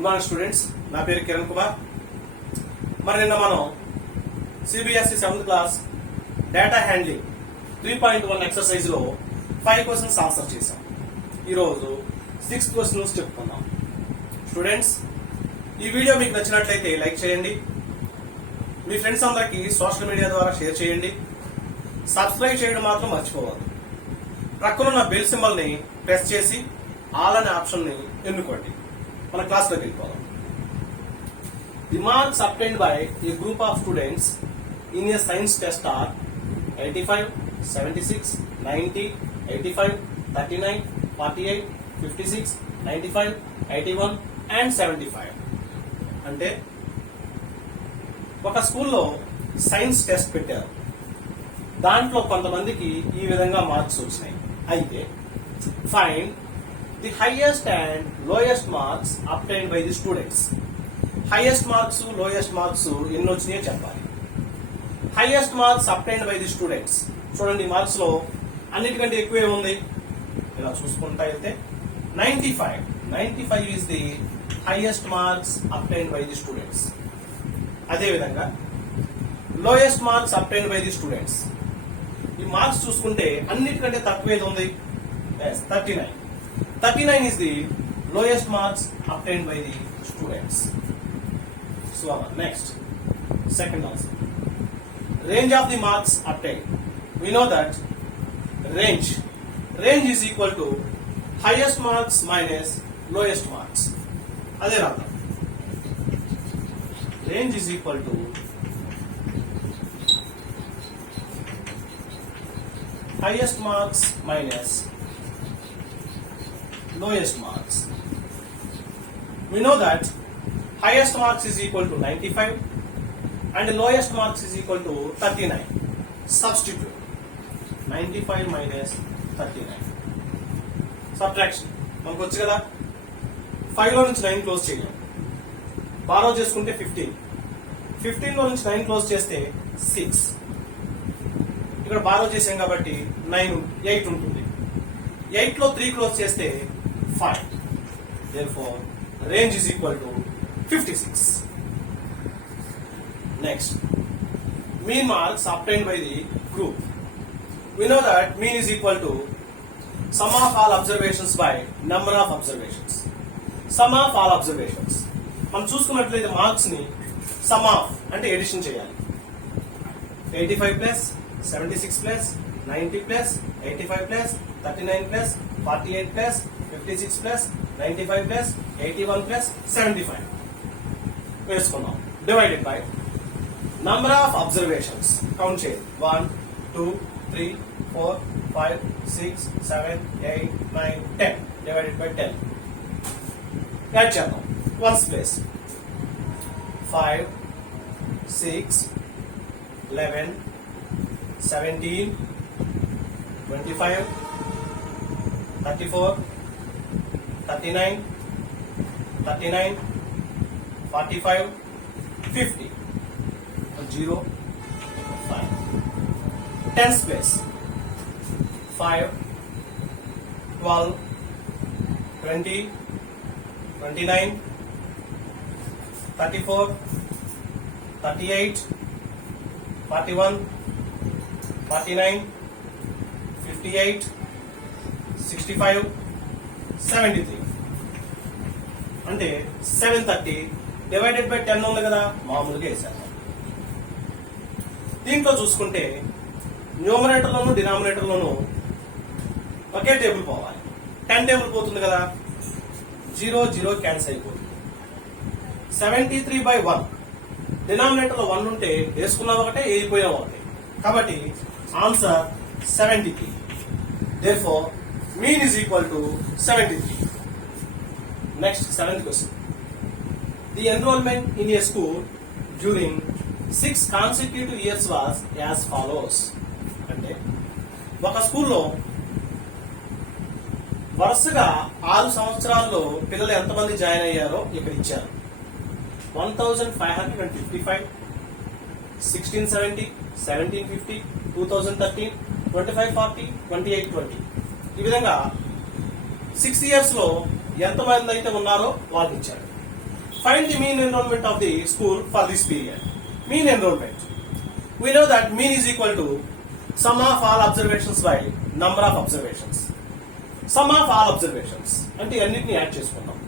Good morning students, నా పేరు కిరణ్ కుమార్. మరి నిన్న మనం CBSE 7th class data handling 3.1 exercise లో 5 క్వశ్చన్స్ ఆన్సర్ చేశాం. ఈరోజు 6th క్వశ్చన్ చెప్పుకుందాం. స్టూడెంట్స్, ఈ వీడియో మీకు నచ్చినట్లయితే లైక్ చేయండి, మీ ఫ్రెండ్స్ అందరికీ సోషల్ మీడియా ద్వారా షేర్ చేయండి, సబ్స్క్రైబ్ చేయడం మాత్రం మర్చిపోవద్దు. ప్రక్కనున్న బెల్ సింబల్ ని ప్రెస్ చేసి ఆల్ అనే ఆప్షన్ ని ఎన్నుకోండి. మన క్లాస్ లోకి వెళ్ళిపోదాం. The marks obtained by a group of students in a science test are 85, 76, 90, 85, 39, 48, 56, 95, 81 and 75. అంటే ఒక స్కూల్లో సైన్స్ టెస్ట్ పెట్టారు. దాంట్లో కొంతమందికి ఈ విధంగా మార్క్స్ వచ్చినాయి. అయితే find the highest and lowest marks obtained by the students. Highest marks, lowest marks ఎన్ని వచ్చినాయో చెప్పాలి. Highest marks obtained by the students. చూడండి, మార్క్స్ లో అన్నిటికంటే ఎక్కువే ఉంది. ఇలా చూసుకుంటా అయితే 95 is the highest marks obtained by the students. అదేవిధంగా lowest marks obtained by the students. ఈ మార్క్స్ చూసుకుంటే అన్నిటికంటే తక్కువేది ఉంది. 39 is the lowest marks obtained by the students. So next, second answer. Range of the marks obtained. We know that range is equal to highest marks minus lowest marks. అదే రాద్దాం. Range is equal to highest marks minus lowest marks. We know that highest marks is equal to 95 and lowest marks is equal to 39. Substitute 95 minus 39. Subtraction మనకు వచ్చు కదా. 5 లో నుంచి 9 close చేయాలి. Borrow చేసుకుంటే 15 లో నుంచి 9 క్లోజ్ చేస్తే 6. ఇక్కడ బారో చేసాం కాబట్టి 8 ఉంటుంది. 8 లో 3 క్లోజ్ చేస్తే 5. Therefore, range is equal to 56. Next, mean marks obtained by the group. We know that mean is equal to sum of all observations by number of observations. Sum of all observations. మనం చూసుకున్నట్లయితే marks ని some of అంటే edition చేయాలి. 85 plus 76 plus 90 plus 85 plus 39 plus 48 plus 56 plus 95 plus 81 plus 75 వేసుకున్నాం. Divided by number of observations. Count చేయండి. 1, 2, 3, 4, 5, 6, 7, 8, 9, 10 divided by 10. Add చేద్దాం. Ones place 5, 6, 11, 17, 25, 34, 39, 45, 50. 0, 5. 10th place 5, 12, 20, 29, 34, 38, 41, 49, 58, 65, 73. అంటే 730 divided by 10 ఉంది కదా, మామూలుగా వేసాను. దీంట్లో చూసుకుంటే న్యూమరేటర్ లోను డినామినేటర్ లోను ఒకే టేబుల్ పోవాలి. 10 టేబుల్ పోతుంది కదా, 0 క్యాన్సిల్ అయిపోతుంది. 73/1 డినామినేటర్ లో 1 ఉంటే వేసుకున్నా ఒకటే, వేయిపోయినా ఒకటే. కాబట్టి answer 73. Therefore, mean is equal to 73. Next, 7th question. The enrollment in a school during 6 consecutive years was as follows. అంటే ఒక స్కూల్లో వరుసగా 6 సంవత్సరాల్లో పిల్లలు ఎంతమంది జాయిన్ అయ్యారో ఇక్కడ ఇచ్చారు. 1555, 1670, 1750, 2013, 2540, 2820. ఈ విధంగా 6 years లో ఎంతమంది అయితే ఉన్నారో వాళ్ళు ఇచ్చారు. Find the mean enrollment of the school for this period. Mean enrollment. We know that mean is equal to sum of all observations by number of observations. Sum of all observations అంటే అన్నిటిని add చేసుకుందాం.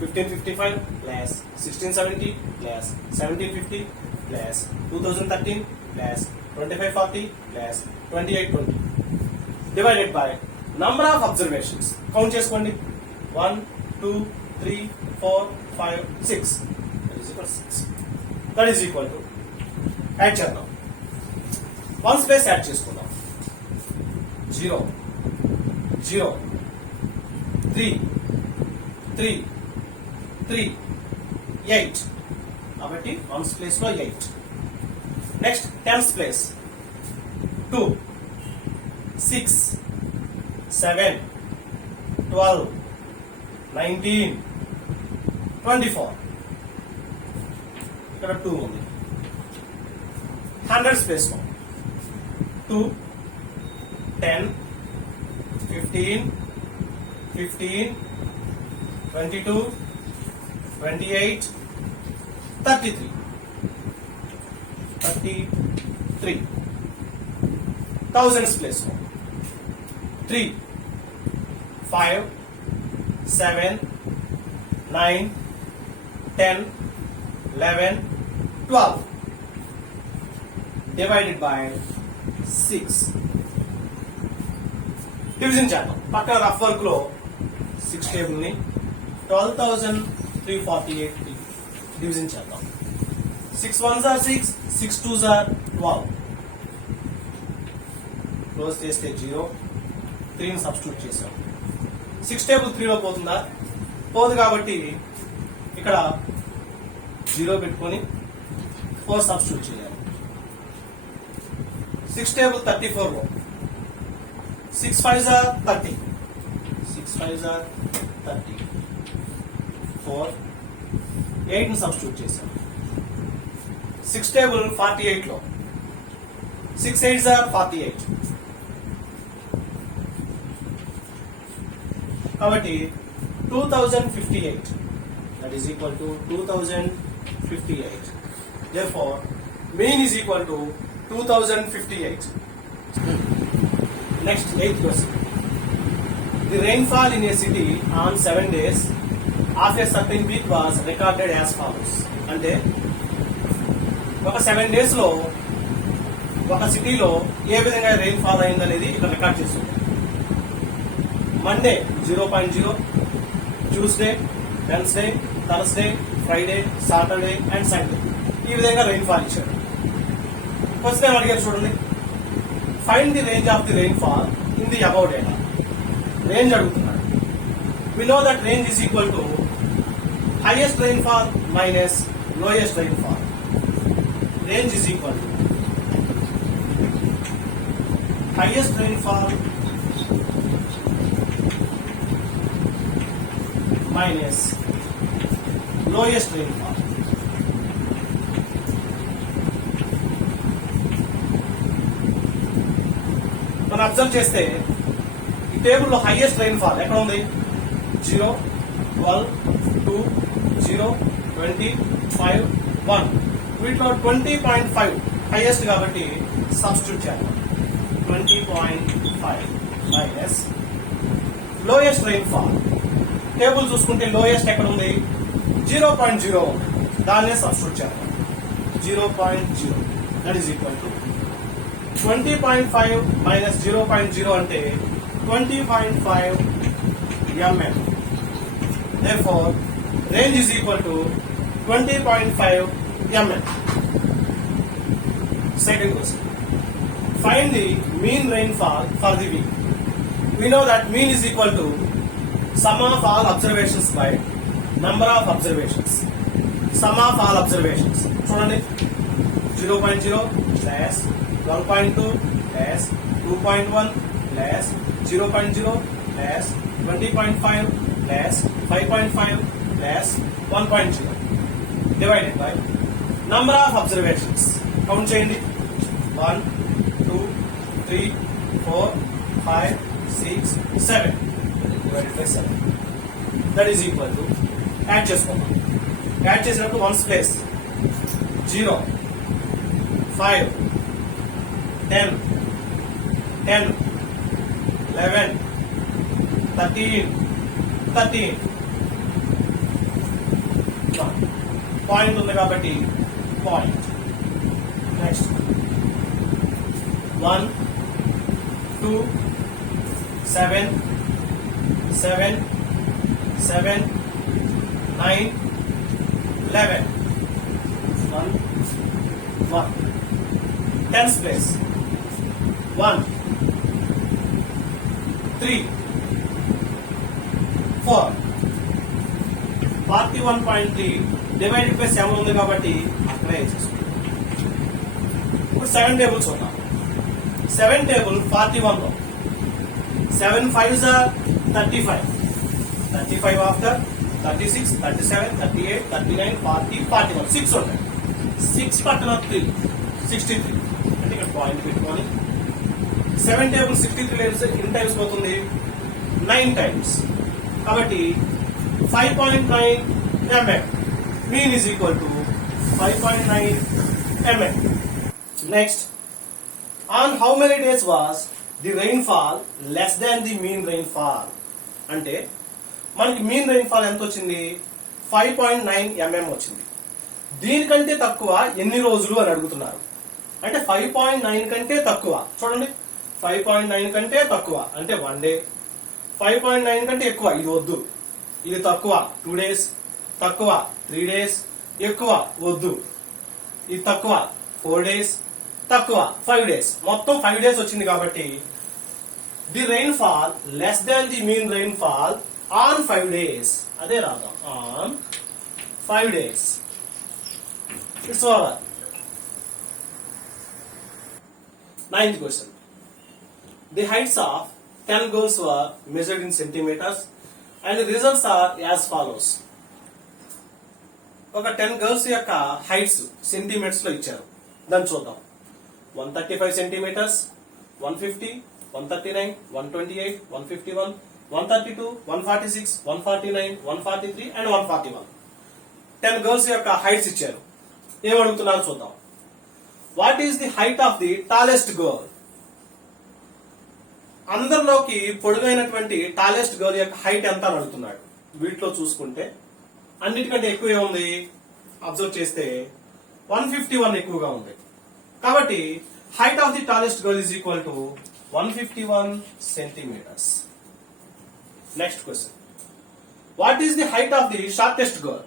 1555 plus 1670 plus 1750 plus 2013 plus 2540 plus 2820 divided by number of observations. Count చేసుకోండి. 1 2 3 4 5 6 that is equal to add చేద్దాం. One space add చేసుకుందాం. 0 0 3 3 3 8 కాబట్టి ones place లో 8. Next tens place 2 6 7 12 19 24 ఇక్కడ 2 ఉంది. హండ్రెడ్స్ ప్లేస్ లో 2 10 15 15 22 28 33 33 thousands place 3 5 7 9 10 11 12 divided by 6. Division చేద్దాం. పక్కన రఫ్ వర్క్ లో 6 టేబుల్ ని 12,348 డివిజన్ చేద్దాం. 6 1s are 6, 6 2s are 12. Close చేస్తే 0, 3ని సబ్స్టిట్యూట్ చేసాం. 6 టేబుల్ 3 లో పోతుందా? పోదు కాబట్టి ఇక్కడ 0 పెట్టుకొని 4 సబ్స్టిట్యూట్ చేయాలి. 6 టేబుల్ 34 లో 6 5s are 30. 6 5s are 30. 4 8ని substitute చేసాం. 6 టేబుల్ 48 లో 6 8s are 48. కాబట్టి 2058 that is equal to 2058. Therefore mean is equal to 2058. Next 8th question. The rainfall in a city on 7 days of a certain week was recorded as follows. అంటే ఒక 7 days లో ఒక సిటీలో ఏ విధంగా rainfall అయిందనేది ఇక్కడ record చేస్తుంది. Monday 0.0, Tuesday, Wednesday, Thursday, Friday, Saturday and Sunday ఈ విధంగా రెయిన్ఫాల్ ఇచ్చాడు. ఫస్ట్ టైం అడిగారు చూడండి. Find the range of the rainfall in the above data. Range అడుగుతున్నాడు. We know that range is equal to highest rainfall minus lowest rainfall. Range is equal to highest rainfall minus lowest rainfall. మనం observe చేస్తే ఈ టేబుల్లో highest rainfall ఎక్కడ ఉంది? 0, 12, 2, 0, 20, 5, 1. వీటిలో 20.5 highest కాబట్టి substitute చేయాలి. 20.5 మైనస్ లోయెస్ట్ రెయిన్ఫాల్. టేబుల్ చూసుకుంటే లోయెస్ట్ ఎక్కడ ఉంది? 0.0 ఉంది. దాన్నే సబ్స్టిట్యూట్ చేద్దాం. 0.0 that is equal to 20.5 minus 0.0 అంటే 20.5 mm. Therefore range is equal to 20.5 mm. Second question. Find the mean rainfall for the week. We know that mean is equal to sum of all observations by number of observations. Sum of all observations. చూడండి 0.0 plus 1.2 plus 2.1 plus 0.0 plus 20.5 plus 5.5 plus 1.0 divided by number of observations. Count చేయండి. 1 2 3 4 5 6 7 divided by 7. That is equal to add చేసుకోండి. Add చేసినప్పుడు ones place 0 5 10 10 11 13 13 point ఉంది కాబట్టి point. Next 1 2 7 7 7 9 11 1 1 10th place 1 3 4 41.3 divided by 7 ఉంది కాబట్టి అక్కడే వేసేసుకుంటాం. ఇప్పుడు 7 టేబుల్స్ ఉన్నాం. 7 టేబుల్ 41 లో 7 5s are 35 35 after 36 37 38 39 40 41 6 ఉంటాయి. 6 పక్కన 3 63 అంటే ఇక్కడ పాయింట్ పెట్టుకొని 7 టేబుల్ 63 ఎన్ని టైమ్స్ పోతుంది 9 టైమ్స్ కాబట్టి 5.9 mm mean is equal to 5.9 mm. Next, on how many days was the rainfall less than the mean rainfall? అంటే మనకి మీన్ రెయిన్ఫాల్ ఎంత వచ్చింది 5.9 mm వచ్చింది. దీనికంటే తక్కువ ఎన్ని రోజులు అని అడుగుతున్నారు. అంటే 5.9 కంటే తక్కువ చూడండి 5.9 కంటే తక్కువ అంటే 1 డే 5.9 కంటే ఎక్కువ ఇది వద్దు ఇది తక్కువ 2 days తక్కువ 3 days ఎక్కువ వద్దు ఇది తక్కువ 4 days తక్కువ 5 days మొత్తం 5 days వచ్చింది కాబట్టి the rainfall less than the mean rainfall on 5 days అదే రాద్దాం on 5 days. It's over. 9th question. The heights of 10 girls were measured in centimeters and the results are as follows. ఒక 10 girls యొక్క heights centimetres లో ఇచ్చారు. దాన్ని చూద్దాం. 135 centimetres 150 139 128 151 132 146 149 143 and 141. 10 girls యొక్క heights ఇచ్చారు. ఏం అడుగుతున్నారు చూద్దాం. What is the height of the tallest girl? అందరిలోకి పొడుగైనటువంటి టాలెస్ట్ గర్ల్ యొక్క హైట్ ఎంత అని అడుగుతున్నాడు. వీటిలో చూసుకుంటే అన్నిటికంటే ఎక్కువ ఏముంది అబ్జర్వ్ చేస్తే 151 ఎక్కువగా ఉంది. కాబట్టి height of the tallest girl is equal to 151 centimetres. Next question. What is the height of the shortest girl?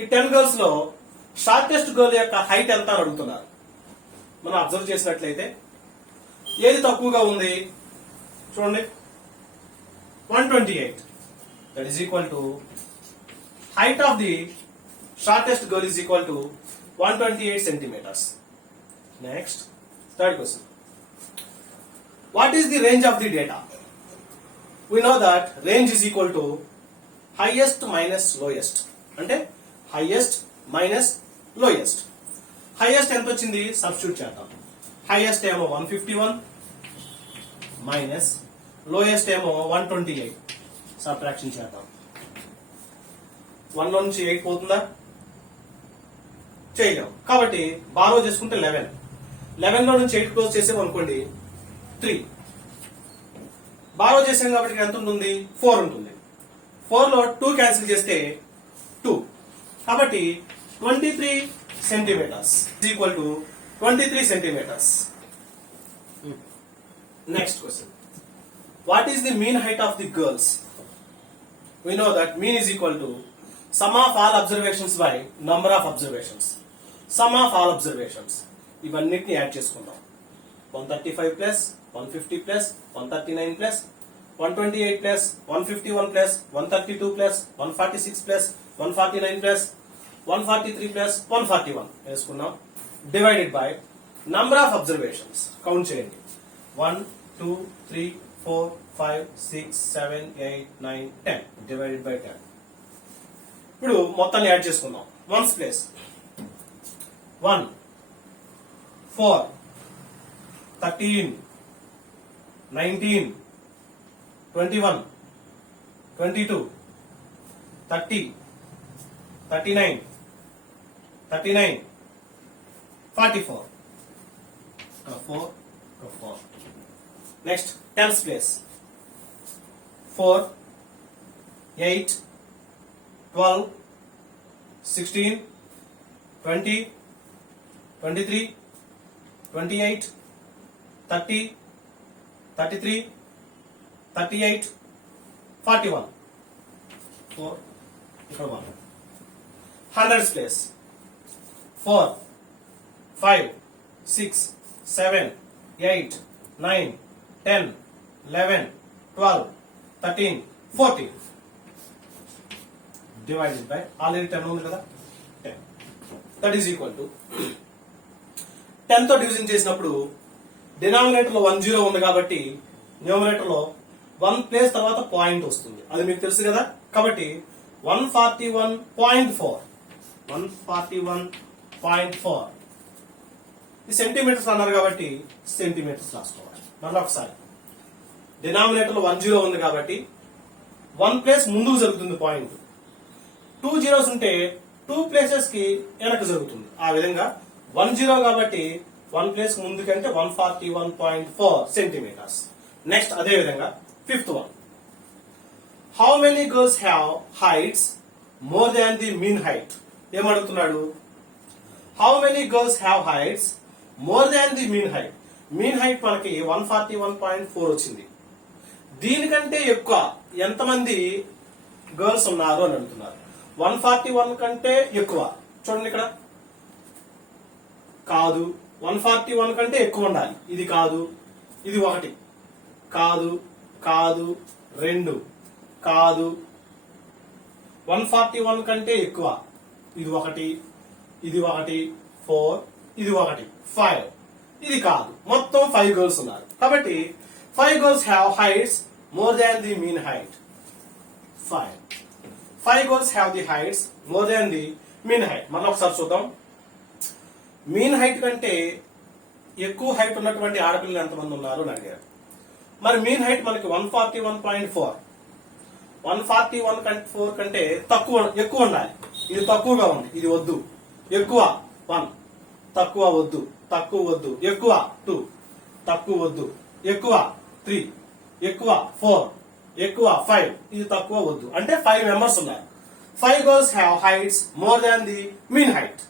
ఈ 10 గర్ల్స్ లో షార్టెస్ట్ గర్ల్ యొక్క హైట్ ఎంత అని అడుగుతున్నారు. మనం అబ్జర్వ్ చేసినట్లయితే ఏది తక్కువగా ఉంది చూడండి 128. That is equal to height of the shortest girl is equal to 128 centimeters. Next, third question. What is the range of the data? We know that range is equal to highest minus lowest. అంటే highest minus lowest. Highest ఎంత వచ్చింది substitute చేద్దాం. Highest ఏమో 151 minus lowest ఏమో 128 subtraction చేద్దాం. 1 నుంచి 8 పోతుందా చేయలేం కాబట్టి బారో చేసుకుంటే 11 లో నుంచి 8 క్లోజ్ చేసాం అనుకోండి 3 బారో చేసాం కాబట్టి ఎంత ఉంటుంది 4 ఉంటుంది. 4 లో 2 క్యాన్సిల్ చేస్తే 2 కాబట్టి 23 centimetres equal to 23 centimetres. Next question. What is the mean height of the girls? We know that mean is equal to sum of all observations by number of observations. Sum of all observations. ఇవన్నిటిని add చేసుకుందాం. 135 plus 150 plus 139 plus 128 plus 151 plus 132 plus 146 plus 149 plus 143 plus 141 వేసుకున్నాం. Divided by number of observations. Count చేయండి. 1 2 3 4 5 6 7 8 9 10 divided by 10. ఇప్పుడు మొత్తాన్ని add చేసుకుందాం. Ones place 1 4 13 19 21 22 30 39, 39, 44. 4. Next, tens place. 4, 8, 12, 16, 20, 23, 28, 30, 33, 38, 41. 4, 1. Hundreds place. 4, 5, 6, 7, 8, 9, 10, 11, 12, 13, 14. Divided by already 10 ఉంది కదా 10. That is equal to 10 తో division చేసినప్పుడు denominator లో 10 ఉంది కాబట్టి న్యూమరేటర్ లో 1 ప్లేస్ తర్వాత పాయింట్ వస్తుంది. అది మీకు తెలుసు కదా. కాబట్టి 141.4 141.4 ఈ సెంటీమీటర్స్ అన్నారు కాబట్టి సెంటీమీటర్స్ రాసుకోవాలి. మళ్ళీ ఒకసారి డినామినేటర్ లో 10 ఉంది కాబట్టి 1 ప్లేస్ ముందుకు జరుగుతుంది పాయింట్. 2 zeros ఉంటే 2 ప్లేసెస్ కి వెనక్కి జరుగుతుంది. ఆ విధంగా 10 కాబట్టి 1 ప్లేస్ ముందుకు అంటే 141.4 సెంటీమీటర్స్. నెక్స్ట్ అదే విధంగా fifth one. How many girls have heights more than the mean height? ఏమడుగుతున్నాడు? How many girls have heights more than the mean height. Mean height మనకి 141.4 వచ్చింది. దీనికంటే ఎక్కువ ఎంతమంది గర్ల్స్ ఉన్నారు అని అడుగుతున్నారు. 141 కంటే ఎక్కువ చూడండి ఇక్కడ కాదు. 141 కంటే ఎక్కువ ఉండాలి. ఇది కాదు, ఇది 1 కాదు, కాదు 2 కాదు. 141 కంటే ఎక్కువ ఇది 1, ఇది 1, 4, ఇది 1, 5. ఇది కాదు. మొత్తం 5 గర్ల్స్ ఉన్నారు. కాబట్టి 5 girls have heights more than the mean height. 5 girls have the heights more than the mean height. మనం ఒకసారి చూద్దాం. మీన్ హైట్ కంటే ఎక్కువ హైట్ ఉన్నటువంటి ఆడపిల్లలు ఎంతమంది ఉన్నారు అని అడిగారు. మరి మీన్ హైట్ మనకి 141.4. 141.4 కంటే ఎక్కువ ఉండాలి. ఇది తక్కువగా ఉంది. ఇది వద్దు. ఎక్కువ 1 తక్కువ వద్దు. తక్కువ వద్దు. ఎక్కువ 2 తక్కువ వద్దు. ఎక్కువ 3 ఎక్కువ 4 ఎక్కువ 5. ఇది తక్కువ వద్దు. అంటే 5 మెంబర్స్ ఉన్నారు. 5 girls have heights more than the mean height.